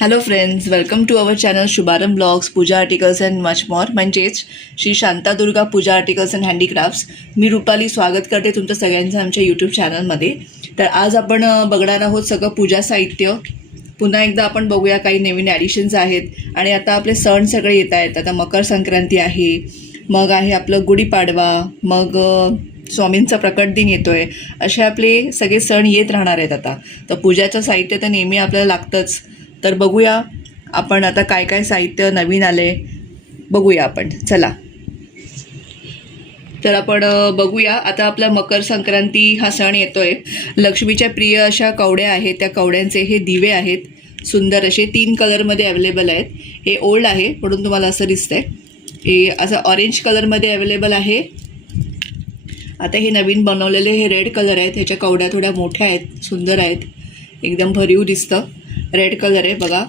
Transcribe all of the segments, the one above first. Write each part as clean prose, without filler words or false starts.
Hello friends, welcome to our channel Shubharambh blogs, puja articles and much more, म्हणजेच Shri Shantadurga puja articles and handicrafts. मी रुपाली स्वागत करते तुमचं सगळ्यांचं आमच्या यूट्यूब चॅनलमध्ये. तर आज आपण बघणार आहोत सगळं पूजा साहित्य. पुन्हा एकदा आपण बघूया काही नवीन ॲडिशन्स आहेत आणि आता आपले सण सगळे येत आहेत. आता मकर संक्रांती आहे, मग आहे आपलं गुढीपाडवा, मग स्वामींचा प्रकट दिन येतो आहे. असे आपले सगळे सण येत राहणार आहेत आता. तर पूजाचं साहित्य तर नेहमी आपल्याला लागतंच. तर बघूया आपण आता काय काय साहित्य नवीन आले, बघूया आपण. चला तर आपण बघूया. आता आपला मकर संक्रांती हा सण येतोय. लक्ष्मीच्या प्रिय अशा कवड्या आहेत, त्या कवड्यांचे हे दिवे आहेत. सुंदर असे 3 कलरमध्ये अवेलेबल आहेत. हे ओल्ड आहे म्हणून तुम्हाला असं दिसतंय. हे असं ऑरेंज कलरमध्ये अवेलेबल आहे. आता हे नवीन बनवलेले हे रेड कलर आहेत. ह्याच्या कवड्या थोड्या मोठ्या आहेत, सुंदर आहेत, एकदम भरीव दिसतं. रेड कलर आहे बघा,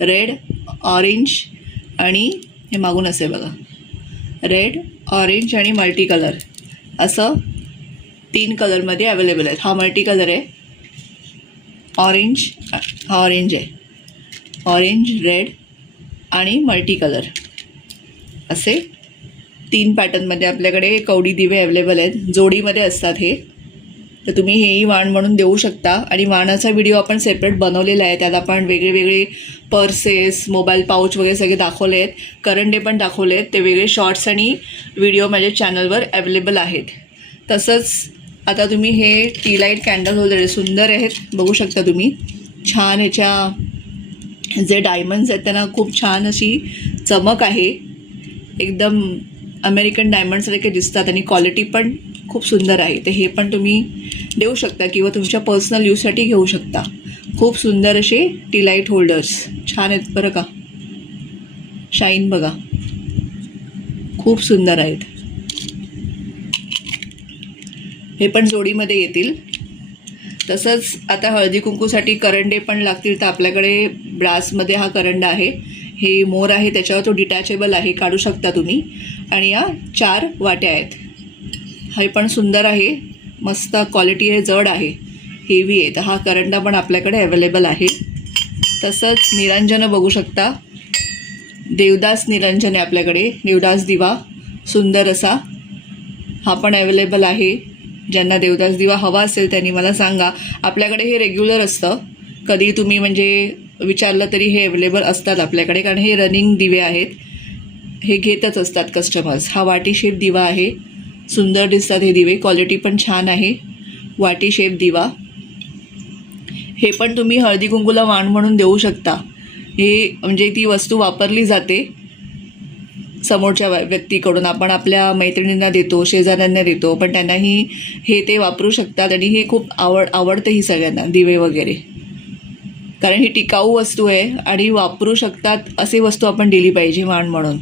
रेड ऑरेंज आणि हे मागून असे बघा, रेड ऑरेंज आणि मल्टी कलर असं 3 कलरमध्ये अवेलेबल आहेत. हा मल्टी कलर आहे, ऑरेंज, हा ऑरेंज आहे, ऑरेंज, रेड आणि मल्टी कलर असे 3 पॅटर्नमध्ये आपल्याकडे कवडी दिवे अवेलेबल आहेत. जोडीमध्ये असतात हे. तर तुम्ही हेही वाण म्हणून देऊ शकता. आणि वाणाचा व्हिडिओ आपण सेपरेट बनवलेला आहे. त्यात आपण वेगळे पर्सेस, मोबाईल पाऊच वगैरे सगळे दाखवले आहेत. करंडे पण दाखवले आहेत. ते वेगळे शॉर्ट्स आणि व्हिडिओ माझ्या चॅनलवर अवेलेबल आहेत. तसंच आता तुम्ही हे टी लाईट कॅन्डल होल्डर सुंदर आहेत, बघू शकता तुम्ही. छान ह्याच्या जे डायमंड्स आहेत त्यांना खूप छान अशी चमक आहे. एकदम अमेरिकन डायमंडसारखे दिसतात आणि क्वालिटी पण खूप सुंदर आहे. तर हे पण तुम्ही देऊ शकता किंवा तुमच्या पर्सनल यूजसाठी घेऊ शकता. खूप सुंदर असे टी लाईट होल्डर्स छान आहेत बरं का. शाईन बघा, खूप सुंदर आहेत. हे पण जोडीमध्ये येतील. तसंच आता हळदी कुंकूसाठी करंडे पण लागतील. तर आपल्याकडे ब्रासमध्ये हा करंडा आहे. हे मोर आहे, त्याच्यावर तो डिटॅचेबल आहे, काढू शकता तुम्ही. आणि या 4 वाट्या आहेत. हे पण सुंदर आहे, मस्त क्वालिटी आहे, जड आहे, हेवी आहे. तर हा करंडा पण आपल्याकडे अवेलेबल आहे. तसंच निरंजनं बघू शकता. देवदास निरंजन आहे आपल्याकडे, देवदास दिवा सुंदर असा, हा पण अवेलेबल आहे. ज्यांना देवदास दिवा हवा असेल त्यांनी मला सांगा. आपल्याकडे हे रेग्युलर असतं, कधी तुम्ही म्हणजे विचारलं तरी हे अवेलेबल असतात आपल्याकडे, कारण हे रनिंग दिवे आहेत, हे घेतच असतात कस्टमर्स. हा वाटी शेप दिवा आहे, सुंदर दिसतात हे दिवे, क्वालिटी पण छान आहे. वाटी शेप दिवा हे पण तुम्ही हळदी कुंकूला वाण म्हणून देऊ शकता. हे म्हणजे ती वस्तू वापरली जाते समोरच्या व्यक्तीकडून. आपण आपल्या मैत्रिणींना देतो, शेजाऱ्यांना देतो, पण त्यांनाही हे ते वापरू शकतात. आणि हे खूप आवडतं ही सगळ्यांना, दिवे वगैरे, कारण ही टिकाऊ वस्तू आहे आणि वापरू शकतात असे वस्तू आपण दिली पाहिजे वाण म्हणून.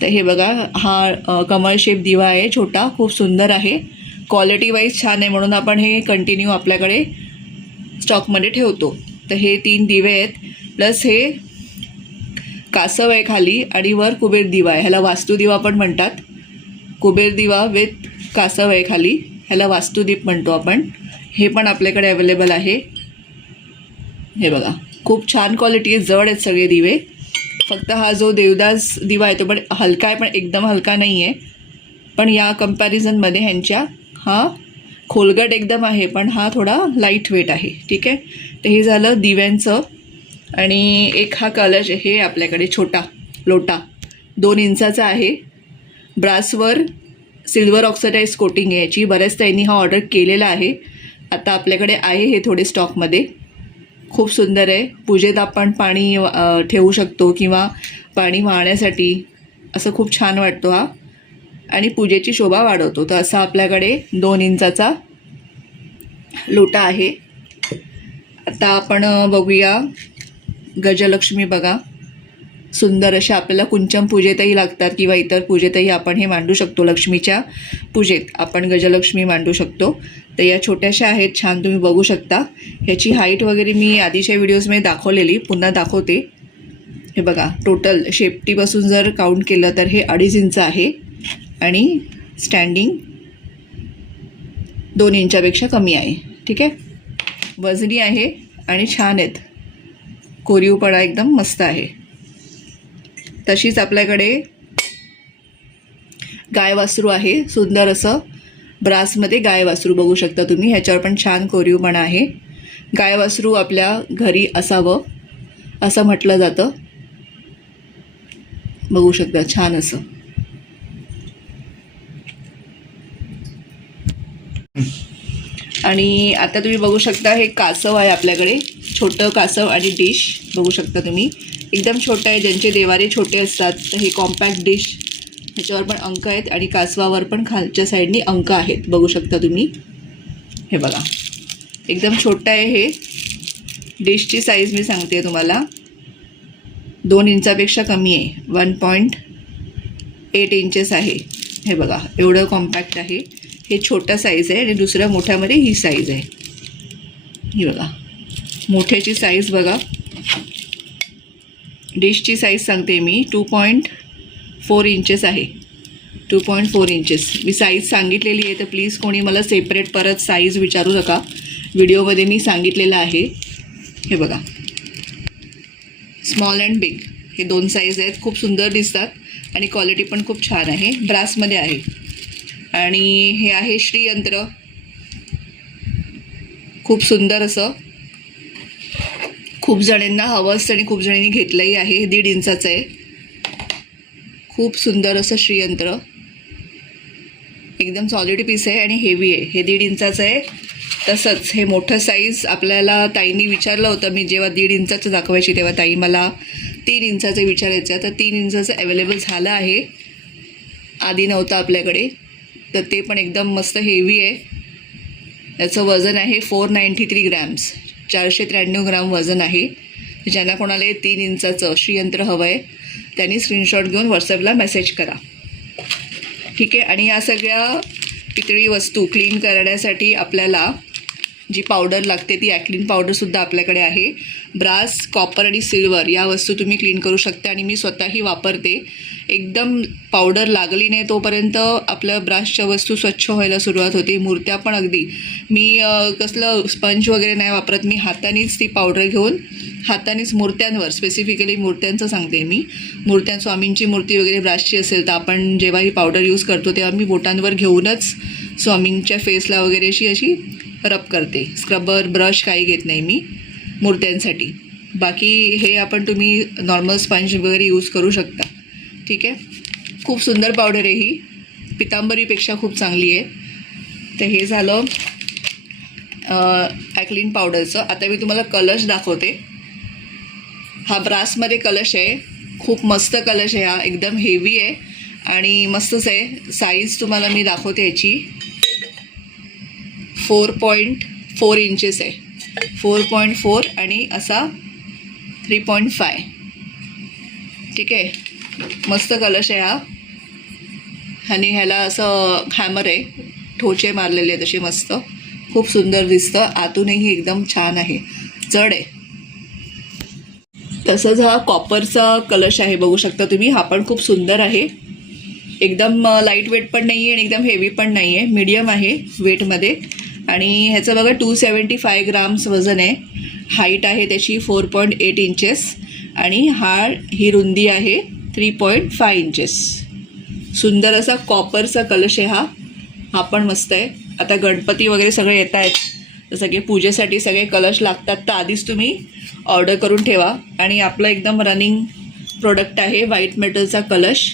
तर हे बघा, हा कमळ शेप दिवा आहे, छोटा, खूप सुंदर आहे, क्वालिटी वाईज छान आहे, म्हणून आपण हे कंटिन्यू आपल्याकडे स्टॉकमध्ये ठेवतो. तर हे 3 दिवे आहेत. प्लस हे कासव आहे खाली आणि वर कुबेर दिवा आहे. ह्याला वास्तुदिवा पण म्हणतात. कुबेर दिवा विथ कासव आहे खाली, ह्याला वास्तुदीप म्हणतो आपण. हे पण आपल्याकडे अवेलेबल आहे. हे बघा, खूप छान क्वालिटी आहे, जड आहेत सगळे दिवे. फक्त हा जो देवदास दिवा आहे तो पण हलका आहे, पण एकदम हलका नाही आहे. पण या कंपॅरिझनमध्ये ह्यांच्या हा खोलगट एकदम आहे, पण हा थोडा लाईट वेट आहे. ठीक आहे. तर हे झालं दिव्यांचं. आणि एक हा कलश हे आपल्याकडे छोटा लोटा 2 इंचाचा आहे. ब्रासवर सिल्वर ऑक्सिडाइज कोटिंग आहे याची. बऱ्याच त्यांनी हा ऑर्डर केलेला आहे. आता आपल्याकडे आहे हे थोडे स्टॉकमध्ये. खूप सुंदर आहे. पूजेत आपण पाणी ठेवू शकतो किंवा पाणी वाहण्यासाठी असं खूप छान वाटतो हा, आणि पूजेची शोभा वाढवतो. तर असा आपल्याकडे 2 इंचाचा लोटा आहे. आता आपण बघूया गजलक्ष्मी. बघा, सुंदर अशा आपल्याला कुंचम पूजेतही लागतात किंवा इतर पूजेतही आपण हे मांडू शकतो. लक्ष्मीच्या पूजेत आपण गजलक्ष्मी मांडू शकतो. तर या छोट्याशा आहेत, छान, तुम्ही बघू शकता. ह्याची हाईट वगैरे मी आधीच्या व्हिडिओजमध्ये दाखवलेली, पुन्हा दाखवते. हे बघा, टोटल शेपटीपासून जर काउंट केलं तर हे 2.5 इंच आहे आणि स्टँडिंग 2 इंचापेक्षा कमी आहे. ठीक आहे. वजनी आहे आणि छान आहेत. कोरीवपणा एकदम मस्त आहे. तशीच आपल्याकडे गाय वासरू आहे, सुंदर असं ब्रासमध्ये गाय वासरू बघू शकता तुम्ही. ह्याच्यावर पण छान कोरीवपणा आहे. गाय वासरू आपल्या घरी असावं असं म्हटलं जातं. बघू शकता छान असं. आणि आता तुम्ही बघू शकता हे कासव आहे आपल्याकडे, छोटं कासव आणि डिश बघू शकता तुम्ही. एकदम छोटं आहे. ज्यांचे देवारे छोटे असतात तर हे कॉम्पॅक्ट डिश, ह्याच्यावर पण अंक आहेत आणि कासवावर पण खालच्या साईडनी अंक आहेत बघू शकता तुम्ही. हे बघा एकदम छोटं आहे हे. डिशची साईज मी सांगते तुम्हाला, 2 इंचापेक्षा कमी आहे, 1.8 इंचेस आहे. हे बघा एवढं कॉम्पॅक्ट आहे. हे छोटा साईज आहे आणि दुसऱ्या मोठ्यामध्ये ही साईज आहे. ही बघा मोठ्याची साईज बघा. डिशची साईज सांगते मी, 2.4 इंचेस आहे. 2.4 इंचेस मी साईज सांगितलेली आहे, तर प्लीज कोणी मला सेपरेट परत साईज विचारू नका. व्हिडिओमध्ये मी सांगितलेलं आहे. हे बघा स्मॉल अँड बिग हे 2 साईज आहेत. खूप सुंदर दिसतात आणि क्वालिटी पण खूप छान आहे. ब्रासमध्ये आहे. आणि हे आहे श्रीयंत्र, खूप सुंदर असं. खूप जणांना हवं असतं आणि खूप जणांनी घेतलंही आहे. हे 1.5 इंचाचं आहे. खूप सुंदर असं श्रीयंत्र, एकदम सॉलिड पीस आहे आणि हेवी आहे. हे 1.5 इंचाचं आहे. तसंच हे मोठं साईज आपल्याला ताईंनी विचारलं होतं. मी जेव्हा 1.5 इंचाचं दाखवायची तेव्हा ताई मला 3 इंचाचं विचारायचं, तर 3 इंचाचं अवेलेबल झालं आहे. आधी नव्हतं आपल्याकडे. तर ते पण एकदम मस्त हेवी आहे. याचं वजन आहे 493 ग्रॅम्स, 493 ग्राम वजन आहे. ज्यांना कोणाला 3 इंचाचं श्रीयंत्र हवं आहे त्यांनी स्क्रीनशॉट घेऊन व्हॉट्सअपला मेसेज करा. ठीक आहे. आणि या सगळ्या पितळी वस्तू क्लीन करण्यासाठी आपल्याला जी पावडर लागते ती ॲक्लिन पावडरसुद्धा आपल्याकडे आहे. ब्रास, कॉपर आणि सिल्वर या वस्तू तुम्ही क्लीन करू शकता आणि मी स्वतःही वापरते. एकदम पावडर लागली नाही तोपर्यंत आपलं ब्रासच्या वस्तू स्वच्छ व्हायला सुरुवात होते. मूर्त्या पण अगदी मी कसलं स्पंज वगैरे नाही वापरत. मी हातानेच ती पावडर घेऊन हातानेच मूर्त्यांवर, स्पेसिफिकली मूर्त्यांचं सांगते मी. मूर्त्या स्वामींची मूर्ती वगैरे ब्रासची असेल तर आपण जेव्हा ही पावडर यूज करतो तेव्हा मी बोटांवर घेऊनच स्वामींच्या फेसला वगैरे अशी रब करते. स्क्रबर ब्रश काही घेत नाही मी मूर्त्यांसाठी. बाकी हे आपण तुम्ही नॉर्मल स्पंज वगैरे यूज करू शकता. ठीक आहे. खूप सुंदर पावडर आहे ही, पितांबरीपेक्षा खूप चांगली आहे. तर हे झालं ॲक्लिन पावडरचं. आता मी तुम्हाला कलश दाखवते. हा ब्रासमध्ये कलश आहे. खूप मस्त कलश आहे हा, एकदम हेवी आहे आणि मस्तच आहे. साईज तुम्हाला मी दाखवते याची, 4.4 इंचेस आहे. 4.4 आणि असा 3.5. ठीक आहे. मस्त कलश आहे हा. आणि ह्याला असं हॅमर आहे, ठोचे मारलेले आहेत असे मस्त. खूप सुंदर दिसतं. आतूनही एकदम छान आहे, जड आहे. तसंच हा कॉपरचा कलश आहे बघू शकता तुम्ही. हा पण खूप सुंदर आहे. एकदम लाईट वेट पण नाही आहे आणि एकदम हेवी पण नाही आहे, मीडियम आहे वेटमध्ये. आणि ह्याचं बघा 275 ग्राम्स वजन आहे. हाईट आहे त्याची 4.8 इंचेस आणि ही रुंदी आहे 3.5 इंचेस. सुंदर असा कॉपरचा कलश आहे हा. हा पण मस्त आहे. आता गणपती वगैरे सगळे येत आहेत तर सगळे पूजेसाठी सगळे कलश लागतात, तर आधीच तुम्ही ऑर्डर करून ठेवा. आणि आपलं एकदम रनिंग प्रोडक्ट आहे व्हाईट मेटलचा कलश.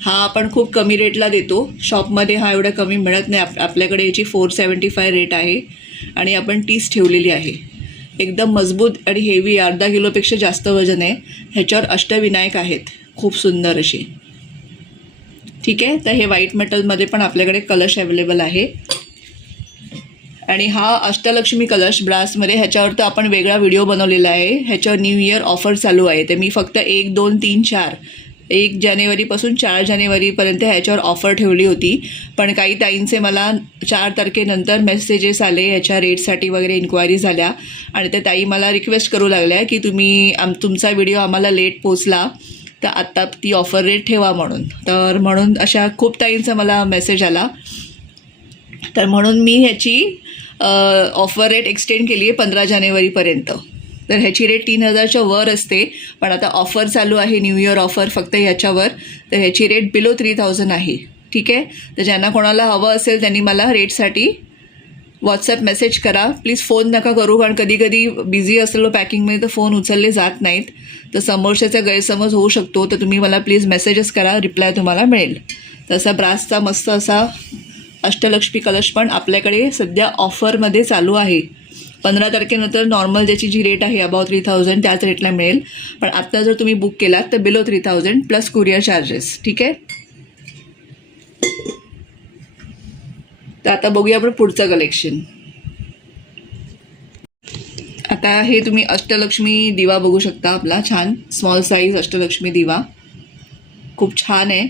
हा आपण खूप कमी रेटला देतो. शॉपमध्ये हा एवढा कमी मिळत नाही. आपल्याकडे याची 475 रेट आहे आणि आपण 30 ठेवलेली आहे. एकदम मजबूत आणि हेवी, अर्धा किलोपेक्षा जास्त वजन आहे. ह्याच्यावर अष्टविनायक आहेत खूप सुंदर असे. ठीक आहे. तर हे व्हाईट मेटलमध्ये पण आपल्याकडे कलश अवेलेबल आहे. आणि हा अष्टलक्ष्मी कलश ब्रासमध्ये, ह्याच्यावर तर आपण वेगळा व्हिडिओ बनवलेला आहे. ह्याच्यावर न्यू इयर ऑफर चालू आहे. तर मी फक्त 1, 2, 3, 4 1 जानेवारीपासून 4 जानेवारीपर्यंत ह्याच्यावर ऑफर ठेवली होती. पण काही ताईंचे मला 4 तारखेनंतर मेसेजेस आले ह्याच्या रेटसाठी वगैरे, इन्क्वायरी झाल्या आणि त्या ताई मला रिक्वेस्ट करू लागल्या की तुम्ही तुमचा व्हिडिओ आम्हाला लेट पोचला तर आत्ता ती ऑफर रेट ठेवा म्हणून. तर म्हणून अशा खूप ताईंचा मला मेसेज आला. तर म्हणून मी ह्याची ऑफर रेट एक्सटेंड केली आहे 15 जानेवारीपर्यंत. तर ह्याची रेट 3,000च्या वर असते, पण आता ऑफर चालू आहे, न्यू इयर ऑफर फक्त ह्याच्यावर, तर ह्याची रेट बिलो 3,000 आहे. ठीक आहे. तर ज्यांना कोणाला हवं असेल त्यांनी मला रेटसाठी व्हॉट्सॲप मेसेज करा. प्लीज फोन नका करू, कारण कधी कधी बिझी असलेलो पॅकिंगमध्ये तर फोन उचलले जात नाहीत, तर समोरच्याचा गैरसमज होऊ शकतो. तर तुम्ही मला प्लीज मेसेजेस करा, रिप्लाय तुम्हाला मिळेल. तसा ब्रासचा मस्त असा अष्टलक्ष्मी कलश पण आपल्याकडे सध्या ऑफरमध्ये चालू आहे. 15 तारखेनंतर नॉर्मल ज्याची जी रेट आहे अबाउट 3,000 त्याच रेटला मिळेल, पण आत्ता जर तुम्ही बुक केलात तर बिलो 3,000 प्लस कुरिअर चार्जेस. ठीक आहे. तर आता बघूया आपण पुढचं कलेक्शन. आता हे तुम्ही अष्टलक्ष्मी दिवा बघू शकता, आपला छान स्मॉल साईज अष्टलक्ष्मी दिवा खूप छान आहे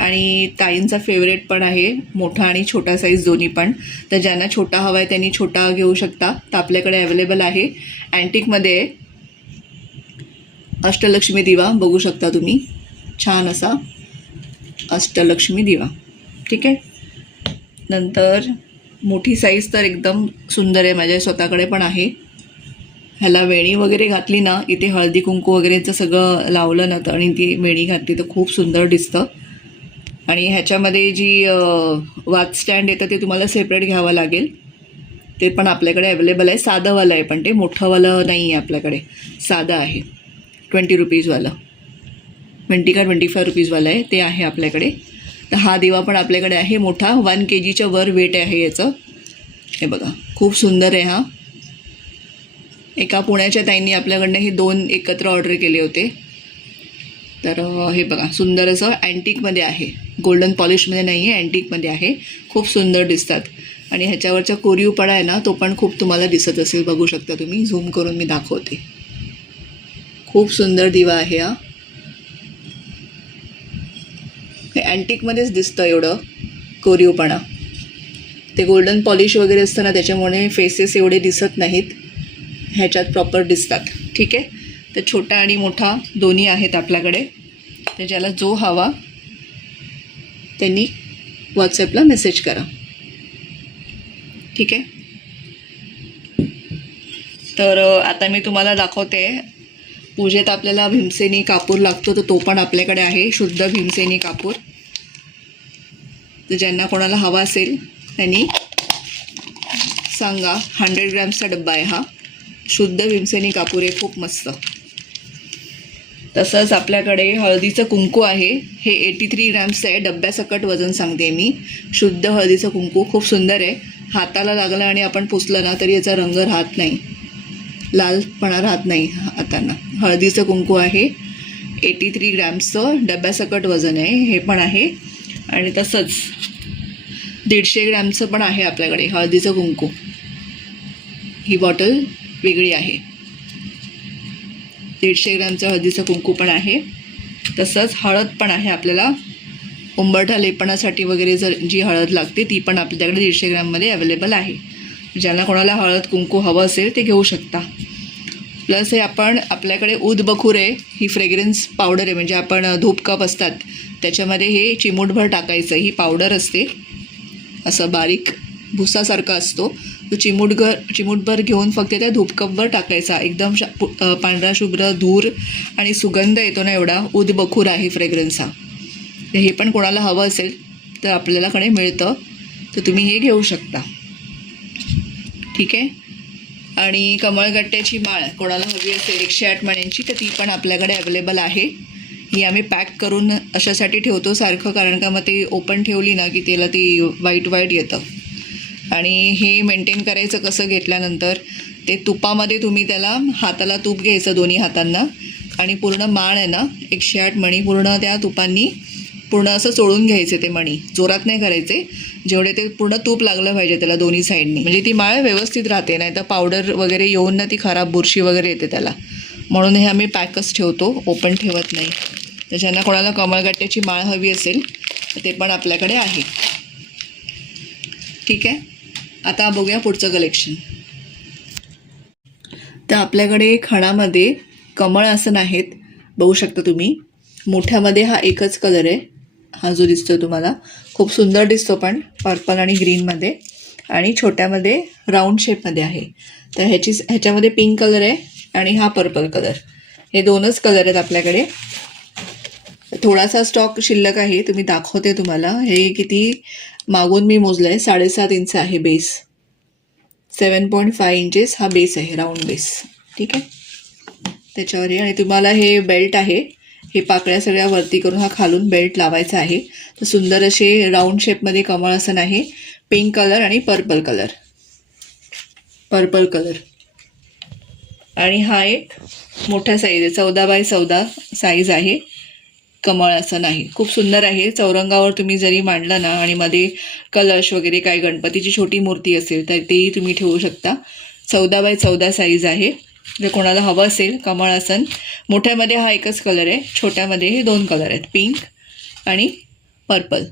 आणि ताईंचा फेवरेट पण आहे, मोठा आणि छोटा साईज दोन्ही पण. तर ज्यांना छोटा हवा आहे त्यांनी छोटा घेऊ शकता, तर आपल्याकडे अवेलेबल आहे. अँटिकमध्ये अष्टलक्ष्मी दिवा बघू शकता तुम्ही, छान असा अष्टलक्ष्मी दिवा. ठीक आहे. नंतर मोठी साईज तर एकदम सुंदर आहे, माझ्या स्वतःकडे पण आहे. ह्याला वेणी वगैरे घातली ना, इथे हळदी कुंकू वगैरेचं सगळं लावलं ना तर, आणि ती वेणी घातली तर खूप सुंदर दिसतं. आणि ह्याच्यामध्ये जी वाच स्टँड येतं ते तुम्हाला सेपरेट घ्यावं लागेल, ते पण आपल्याकडे अवेलेबल आहे. साधंवालं आहे, पण ते मोठंवालं नाही आहे आपल्याकडे, साधं आहे. 20 रुपीजवालं, 20 का 25 रुपीजवालं आहे, ते आहे आपल्याकडे. तर हा दिवा पण आपल्याकडे आहे मोठा, 1 kgच्या वर वेट आहे याचं. हे बघा खूप सुंदर आहे हा. एका पुण्याच्या ताईंनी आपल्याकडनं हे 2 एकत्र ऑर्डर केले होते. तर हे बघा सुंदर असं अँटिकमध्ये आहे, गोल्डन पॉलिशमध्ये नाही आहे, अँटिकमध्ये आहे. खूप सुंदर दिसतात. आणि ह्याच्यावरचा कोरीवपणा आहे ना, तो पण खूप तुम्हाला दिसत असेल, बघू शकता तुम्ही. झूम करून मी दाखवते. खूप सुंदर दिवा आहे हा. हे अँटिकमध्येच दिसतं एवढं कोरीवपणा, ते गोल्डन पॉलिश वगैरे असतं ना त्याच्यामुळे फेसेस एवढे दिसत नाहीत, ह्याच्यात प्रॉपर दिसतात. ठीक आहे. तर छोटा आणि मोठा दोन्ही आहेत आपल्याकडे. तर ज्याला जो हवा त्यांनी व्हॉट्सॲपला मेसेज करा. ठीक आहे. तर आता मी तुम्हाला दाखवते, पूजेत आपल्याला भीमसेनी कापूर लागतो, तर तो पण आपल्याकडे आहे, शुद्ध भीमसेनी कापूर. तर ज्यांना कोणाला हवा असेल त्यांनी सांगा. 100 ग्रॅम्सचा डब्बा आहे हा, शुद्ध भीमसेनी कापूर आहे, खूप मस्त. तसंच आपल्याकडे हळदीचं कुंकू आहे, हे 83 ग्रॅम्सचं आहे. डब्यासकट वजन सांगते मी. शुद्ध हळदीचं कुंकू खूप सुंदर आहे. हाताला लागलं आणि आपण पुसलं ना तरी याचा रंग राहत नाही, लालपणा राहत नाही हातांना. हळदीचं कुंकू आहे, 83 ग्रॅम्सचं डब्यासकट वजन आहे, हे पण आहे. आणि तसंच 150 ग्रॅमचं पण आहे आपल्याकडे हळदीचं कुंकू. ही बॉटल वेगळी आहे. 150 ग्रॅमचं हळदीचं कुंकू पण आहे. तसंच हळद पण आहे आपल्याला, उंबरठा लेपणासाठी वगैरे जर जी हळद लागते ती पण आपल्याकडे 150 ग्रॅममध्ये अवेलेबल आहे. ज्यांना कोणाला हळद कुंकू हवं असेल ते घेऊ शकता. प्लस हे आपण आपल्याकडे ऊद बखूर आहे, ही फ्रेग्रन्स पावडर आहे, म्हणजे आपण धूप कप असतात त्याच्यामध्ये हे चिमूटभर टाकायचं. ही पावडर असते, असं बारीक भुसासारखा असतो, तो चिमूटभर घेऊन फक्त त्या धूपकपवर टाकायचा. एकदम पांढरा शुभ्र धूर आणि सुगंध येतो ना एवढा. ऊद बखूर आहे फ्रेग्रन्स हा. हे पण कोणाला हवं असेल तर आपल्याकडे मिळतं, तर तुम्ही हे घेऊ शकता. ठीक आहे. आणि कमळगट्ट्याची माळ कोणाला हवी असेल 108 मण्यांची, तर ती पण आपल्याकडे अवेलेबल आहे. ही आम्ही पॅक करून अशासाठी ठेवतो सारखं, कारण का मग ते ओपन ठेवली ना की त्याला ती वाईट येतं. आणि हे मेंटेन करायचं कसं, घेतल्यानंतर ते तुपामध्ये तुम्ही त्याला हाताला तूप घ्यायचं दोन्ही हातांना, आणि पूर्ण माळ आहे ना 108 मणी पूर्ण त्या तुपांनी पूर्ण असं चोळून घ्यायचे. ते मणी जोरात नाही करायचे, जेवढे ते पूर्ण तूप लागलं पाहिजे त्याला दोन्ही साईडनी, म्हणजे ती माळ व्यवस्थित राहते. नाही तर पावडर वगैरे येऊन ना ती खराब बुरशी वगैरे येते त्याला. म्हणून हे आम्ही पॅकच ठेवतो, ओपन ठेवत नाही. तर ज्यांना कोणाला कमळगट्ट्याची माळ हवी असेल तर ते पण आपल्याकडे आहे. ठीक आहे. आता बघूया पुढचं कलेक्शन. तर आपल्याकडे खणामध्ये कमळ आसन आहेत, बघू शकता तुम्ही. मोठ्यामध्ये हा एकच कलर आहे, हा जो दिसतो तुम्हाला खूप सुंदर दिसतो, पण पर्पल आणि ग्रीनमध्ये. आणि छोट्यामध्ये राऊंड शेपमध्ये आहे. तर ह्याच्यामध्ये पिंक कलर आहे आणि हा पर्पल कलर. हे दोनच कलर आहेत आपल्याकडे. थोडासा स्टॉक शिल्लक आहे, तुम्ही दाखवते तुम्हाला. हे किती मागून मी मोजलं आहे, 7.5 इंच आहे बेस. 7.5 इंचेस हा बेस आहे, राऊंड बेस. ठीक आहे, त्याच्यावर हे. आणि तुम्हाला हे बेल्ट आहे, हे पाकळ्या सगळ्या वरती करून हा खालून बेल्ट लावायचा आहे. तर सुंदर असे राऊंड शेपमध्ये कमळ आसन आहे. पिंक कलर आणि पर्पल कलर. आणि हा एक मोठा साईज आहे, 14x14 साईज आहे. कमळ आसन आहे, खूप सुंदर आहे. चौरंगावर तुम्ही जरी मांडलं ना आणि मध्ये कलश वगैरे काय गणपतीची छोटी मूर्ती असेल तर तेही तुम्ही ठेवू शकता. 14x14 साईज आहे. जर कोणाला हवं असेल कमळ आसन, मोठ्यामध्ये हा एकच कलर आहे, छोट्यामध्ये हे 2 कलर आहेत, पिंक आणि पर्पल.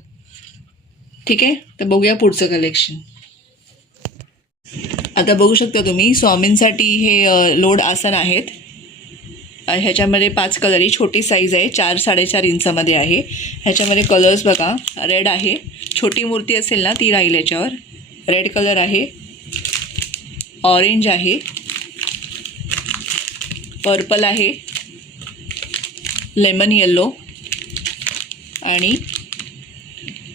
ठीक आहे, तर बघूया पुढचं कलेक्शन. आता बघू शकता तुम्ही स्वामींसाठी हे लोड आसन आहेत. ह्याच्यामध्ये 5 कलर ही छोटी साईज आहे, 4-4.5 इंचामध्ये आहे. ह्याच्यामध्ये कलर्स बघा, रेड आहे, छोटी मूर्ती असेल ना ती राहील याच्यावर. रेड कलर आहे, ऑरेंज आहे, पर्पल आहे, लेमन येलो आणि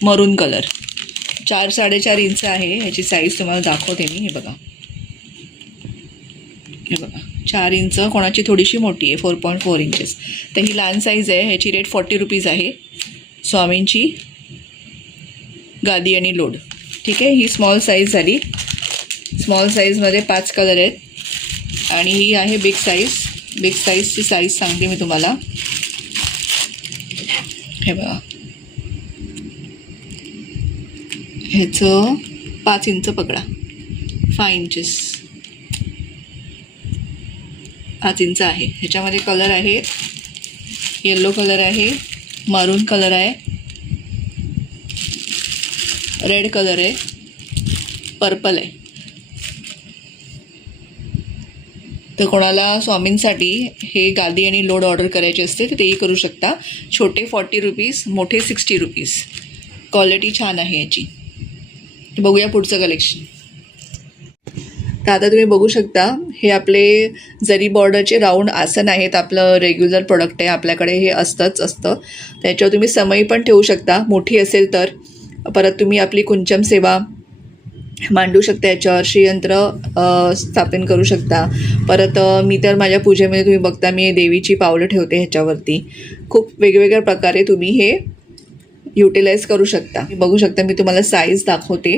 मरून कलर. 4-4.5 इंच आहे ह्याची साईज. तुम्हाला दाखवते मी. हे बघा, 4 इंच, कोणाची थोडीशी मोठी आहे 4.4 इंचेस. तर ही लहान साईज आहे, ह्याची रेट 40 रुपीज आहे. स्वामींची गादी आणि लोड. ठीक आहे, ही स्मॉल साईज झाली. स्मॉल साईजमध्ये 5 कलर आहेत. आणि ही आहे बिग साईज. बिग साईजची साईज सांगते मी तुम्हाला. हे बघा, ह्याचं 5 इंच पकडा, 5 इंचेस, 5 इंच आहे. ह्याच्यामध्ये कलर आहे, येलो कलर आहे, मारून कलर आहे, रेड कलर आहे, पर्पल आहे. तर कोणाला स्वामींसाठी हे गादी आणि लोड ऑर्डर करायचे असते तर तेही करू शकता. छोटे 40 रुपीज, मोठे 60 रुपीज. क्वालिटी छान आहे याची. बघूया पुढचं कलेक्शन. तर आता तुम्ही बघू शकता, हे आपले जरी बॉर्डरचे राऊंड आसन आहेत. आपलं रेग्युलर प्रोडक्ट आहे, आपल्याकडे हे असतं. त्याच्यावर तुम्ही समई पण ठेवू शकता, मोठी असेल तर. परत तुम्ही आपली कुंचम सेवा मांडू शकता याच्यावर, श्रीयंत्र स्थापन करू शकता. परत मी तर माझ्या पूजेमध्ये तुम्ही बघता मी देवीची पावलं ठेवते ह्याच्यावरती. खूप वेगवेगळ्या प्रकारे तुम्ही हे युटिलाइज करू शकता. बघू शकता, मी तुम्हाला साईज दाखवते.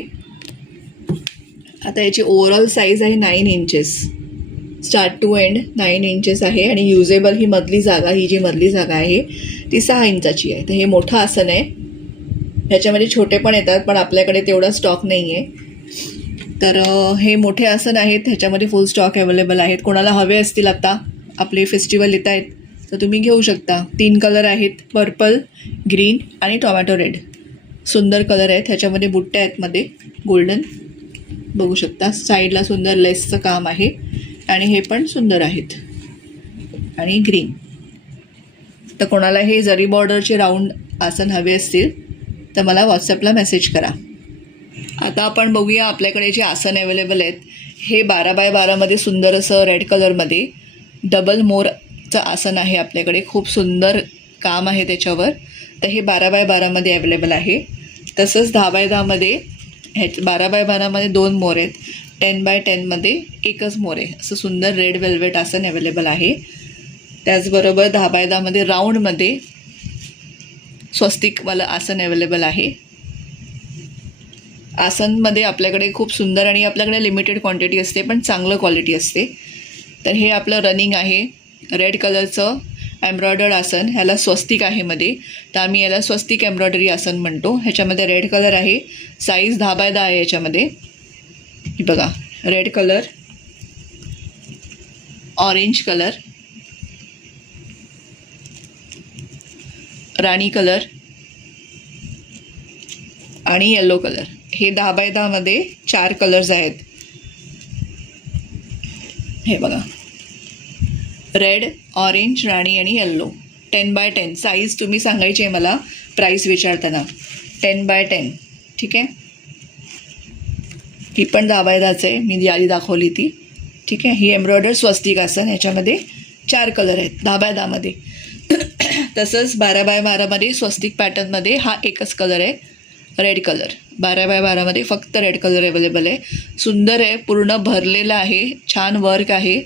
आता याची ओव्हरऑल साईज आहे 9 inches, start to end 9 inches आहे. आणि युजेबल ही मधली जागा आहे ती 6 इंचाची आहे. तर हे मोठं आसन आहे. ह्याच्यामध्ये छोटे पण येतात, पण आपल्याकडे तेवढा स्टॉक नाही आहे. तर हे मोठे आसन आहेत, ह्याच्यामध्ये फुल स्टॉक अवेलेबल आहेत. कोणाला हवे असतील, आता आपले फेस्टिवल येत आहेत तर तुम्ही घेऊ शकता. 3 कलर आहेत, पर्पल, ग्रीन आणि टोमॅटो रेड. सुंदर कलर आहेत. ह्याच्यामध्ये बुट्ट्या आहेत मध्ये गोल्डन, बघू शकता. साईडला सुंदर लेसचं काम आहे आणि हे पण सुंदर आहेत. आणि ग्रीन. तर कोणाला हे जरी बॉर्डरचे राऊंड आसन हवे असतील तर मला व्हॉट्सॲपला मेसेज करा. आता आपण बघूया आपल्याकडे जे आसन अवेलेबल आहेत. हे 12x12मध्ये सुंदर असं रेड कलरमध्ये डबल मोरचं आसन आहे आपल्याकडे. खूप सुंदर काम आहे त्याच्यावर. तर हे 12x12मध्ये अवेलेबल आहे. तसंच 10x10मध्ये 12x12मध्ये 2 मोर आहेत. 10x10मध्ये एकच मोर आहे. असं सुंदर रेड वेल्वेट आसन अवेलेबल आहे. त्याचबरोबर 10x10मध्ये राऊंडमध्ये स्वस्तिकवालं आसन अवेलेबल आहे. आसनमध्ये आपल्याकडे खूप सुंदर आणि आपल्याकडे लिमिटेड क्वांटिटी असते, पण चांगलं क्वालिटी असते. तर हे आपलं रनिंग आहे रेड कलरचं एम्ब्रॉयडर्ड आसन. ह्याला स्वस्तिक आहे मध्ये, तर आम्ही याला स्वस्तिक एम्ब्रॉयडरी आसन म्हणतो. ह्याच्यामध्ये रेड कलर आहे, साईज 10x10 आहे याच्यामध्ये. हे बघा, रेड कलर, ऑरेंज कलर, राणी कलर आणि येलो कलर. हे 10x10मध्ये 4 कलर्स आहेत. हे बघा, रेड, ऑरेंज, राणी आणि येल्लो. 10x10 साईज तुम्ही सांगायची आहे मला प्राईस विचारताना. 10x10. ठीक आहे, ही पण 10x10च आहे, मी आधी दाखवली ती. ठीक आहे. ही एम्ब्रॉयडर स्वस्तिक आसन, ह्याच्यामध्ये 4 कलर आहेत 10 बाय 10 मध्ये. तसंच 12 बाय 12 मध्ये स्वस्तिक पॅटर्नमध्ये हा एकच कलर आहे, रेड कलर. 12 बाय 12 मध्ये फक्त रेड कलर अवेलेबल आहे. सुंदर आहे, पूर्ण भरलेला आहे, छान वर्क आहे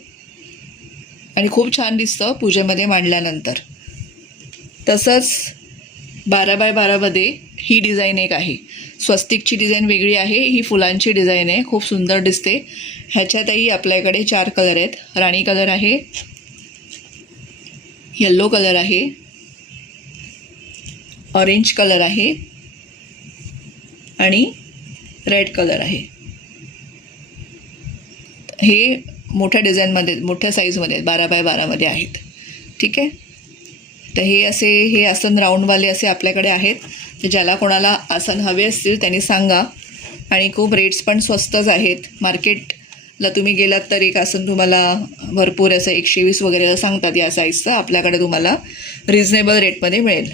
आणि खूप छान दिसतं पूजेमध्ये मांडल्यानंतर. तसंच 12 बाय 12 मध्ये ही डिझाईन एक आहे, स्वस्तिकची डिझाईन वेगळी आहे, ही फुलांची डिझाईन आहे, खूप सुंदर दिसते. ह्याच्यातही आपल्याकडे 4 कलर आहेत. राणी कलर आहे, येल्लो कलर आहे, ऑरेंज कलर आहे आणि रेड कलर आहे. हे मोठ्या डिझाईनमध्ये, मोठ्या साईजमध्ये 12 बाय 12 मध्ये आहेत. ठीक आहे. तर हे आसन राऊंडवाले असे आपल्याकडे आहेत. तर ज्याला कोणाला आसन हवे असतील त्यांनी सांगा. आणि खूप रेट्स पण स्वस्तच आहेत. मार्केटला तुम्ही गेलात तर एक आसन तुम्हाला भरपूर असं 120 वगैरे सांगतात या साईजचं, आपल्याकडे तुम्हाला रिजनेबल रेटमध्ये मिळेल.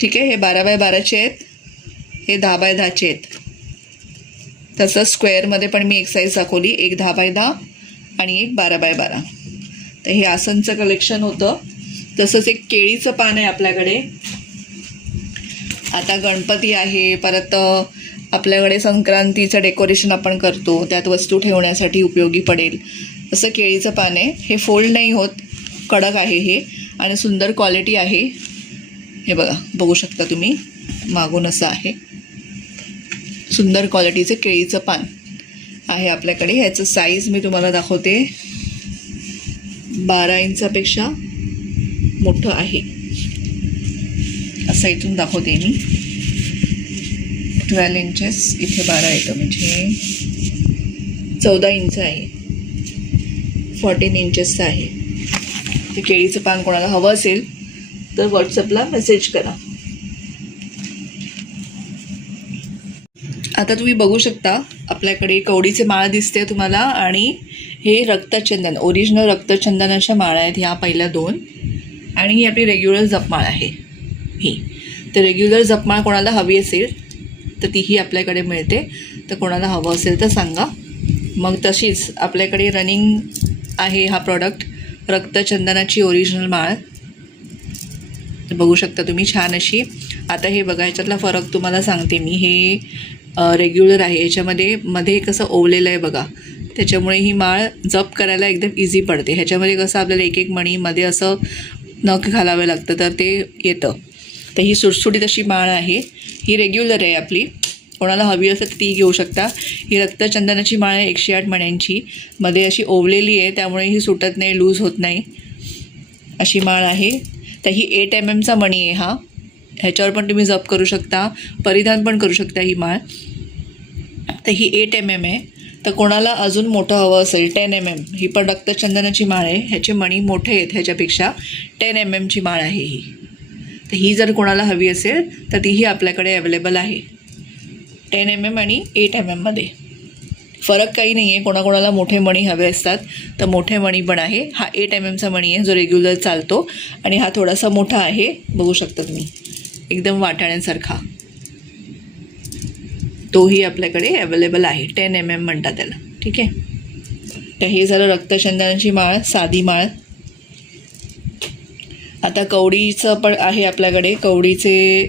ठीक आहे. हे 12 बाय 12चे आहेत, हे 10 बाय 10चे आहेत. तसंच स्क्वेअरमध्ये पण मी एक साईज दाखवली, एक 10 बाय 10 आणि एक 12 बाय 12. तर हे आसनचं कलेक्शन होतं. तसंच एक केळीचं पान आहे आपल्याकडे. आता गणपती आहे, परत आपल्याकडे संक्रांतीचं डेकोरेशन आपण करतो, त्यात वस्तू ठेवण्यासाठी उपयोगी पडेल असं केळीचं पान आहे. हे फोल्ड नाही होत, कडक आहे हे आणि सुंदर क्वालिटी आहे. हे बघा, बघू शकता तुम्ही, मागून असं आहे, सुंदर क्वालिटीचं केळीचं पान आहे आपल्याकडे. ह्याचं साईज मी तुम्हाला दाखवते, 12 इंचापेक्षा मोठं आहे. असं इथून दाखवते मी, 12 इंचेस, इथे 12 येतं म्हणजे 14 इंच आहे, 14 इंचेसचं आहे. ते केळीचं पान कोणाला हवं असेल तर व्हॉट्सअपला मेसेज करा. आता तुम्ही बघू शकता आपल्याकडे कवडीचे माळ दिसते तुम्हाला आणि हे रक्तचंदन, ओरिजिनल रक्तचंदनाच्या माळा आहेत ह्या पहिल्या 2 आणि ही आपली रेग्युलर जपमाळ आहे ही. तर रेग्युलर जपमाळ कोणाला हवी असेल तर तीही आपल्याकडे मिळते. तर कोणाला हवं असेल तर सांगा. मग तशीच आपल्याकडे रनिंग आहे हा प्रॉडक्ट, रक्तचंदनाची ओरिजिनल माळ. तर बघू शकता तुम्ही, छान अशी. आता हे बघा, ह्याच्यातला फरक तुम्हाला सांगते मी. हे रेग्युलर आहे, याच्यामध्ये मध्ये कसं ओवलेलं आहे बघा, त्याच्यामुळे ही माळ जप करायला एकदम इझी पडते. ह्याच्यामध्ये कसं आपल्याला एक एक मणीमध्ये असं नख घालावे लागतं तर ते येतं. तर ही सुटसुटीत अशी माळ आहे, ही रेग्युलर आहे आपली. कोणाला हवी असेल तर ती घेऊ शकता. ही रक्तचंदनाची माळ आहे 108 मण्यांची, मध्ये अशी ओवलेली आहे त्यामुळे ही सुटत नाही, लूज होत नाही अशी माळ आहे. तर ही 8 mm मणी आहे हा. ह्याच्यावर पण तुम्ही जप करू शकता, परिधान पण करू शकता ही माळ. तर ही 8 mm आहे. तर कोणाला अजून मोठं हवं असेल 10 mm, ही पण रक्तचंदनाची माळ आहे, ह्याचे मणी मोठे आहेत ह्याच्यापेक्षा, 10 mm ची माळ आहे ही. तर ही जर कोणाला हवी असेल तर तीही आपल्याकडे अवेलेबल आहे, 10 mm आणि 8 mm मध्ये. फरक काही नाही आहे, कोणाकोणाला मोठे मणी हवे असतात तर मोठे मणी पण आहे. हा 8 mm मणी आहे जो रेग्युलर चालतो आणि हा थोडासा मोठा आहे, बघू शकता तुम्ही, एकदम वाटाण्यासारखा. तोही आपल्याकडे अवेलेबल आहे, 10 mm म्हणतात त्याला. ठीक आहे. तर हे झालं रक्तचंदनाची माळ, साधी माळ. आता कवडीचं पण आहे आपल्याकडे, कवडीचे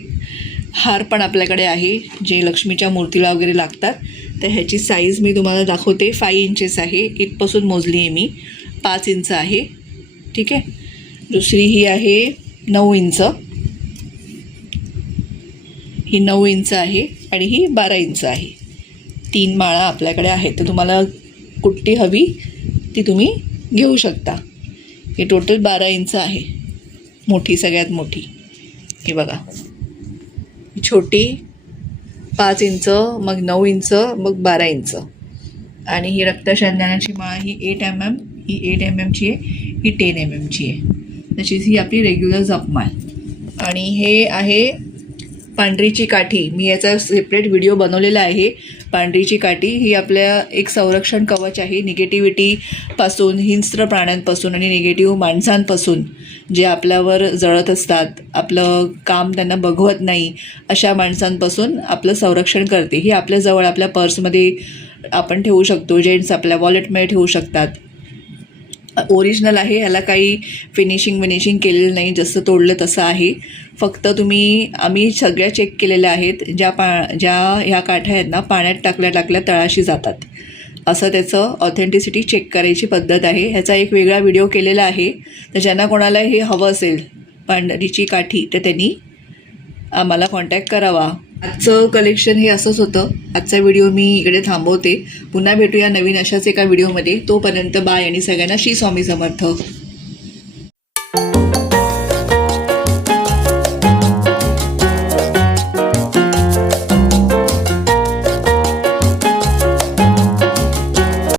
हार पण आपल्याकडे आहे जे लक्ष्मीच्या मूर्तीला वगैरे लागतात. तर ह्याची साईज मी तुम्हाला दाखवते, 5 इंचेस आहे, इथपासून मोजली आहे मी, 5 इंच आहे. ठीक आहे. दुसरी ही आहे 9 इंच, ही 9 इंच आहे आणि ही 12 इंच आहे. 3 माळा आपल्याकडे आहेत. तर तुम्हाला कुठली हवी ती तुम्ही घेऊ शकता. हे टोटल 12 इंच आहे, मोठी, सगळ्यात मोठी. हे बघा, छोटी 5 इंच, मग 9 इंच, मग 12 इंच. आणि ही रक्तचंदनाची माळ ही 8 mm, ही 8 mm ची आहे, ही 10 mm ची आहे. तशीच ही आपली रेग्युलर जपमाळ. आणि हे आहे पांढरीची काठी. मी याचा सेपरेट व्हिडिओ बनवलेला आहे. पांढरीची काठी ही आपल्या एक संरक्षण कवच आहे निगेटिव्हिटीपासून, हिंस्त्र प्राण्यांपासून आणि निगेटिव्ह माणसांपासून जे आपल्यावर जळत असतात, आपलं काम त्यांना बघवत नाही, अशा माणसांपासून आपलं संरक्षण करते. ही आपल्याजवळ आपल्या पर्समध्ये आपण ठेवू शकतो. जेंट्स आपल्या वॉलेटमध्ये ठेवू शकतात. ओरिजिनल आहे, ह्याला काही फिनिशिंग केलेलं नाही, जसं तोडलं तसं आहे. फक्त आम्ही सगळ्या चेक केलेल्या आहेत. ज्या ह्या काठ्या आहेत ना, पाण्यात टाकल्या तळाशी जातात, असं त्याचं ऑथेंटिसिटी चेक करायची पद्धत आहे. ह्याचा एक वेगळा व्हिडिओ केलेला आहे. तर ज्यांना कोणाला हे हवं असेल पांढरीची काठी, तर त्यांनी आम्हाला कॉन्टॅक्ट करावा. आजचं कलेक्शन हे असंच होतं. आजचा व्हिडिओ मी इकडे थांबवते. पुन्हा भेटूया नवीन अशाच एका व्हिडिओमध्ये. तोपर्यंत बाय आणि सगळ्यांना श्री स्वामी समर्थ.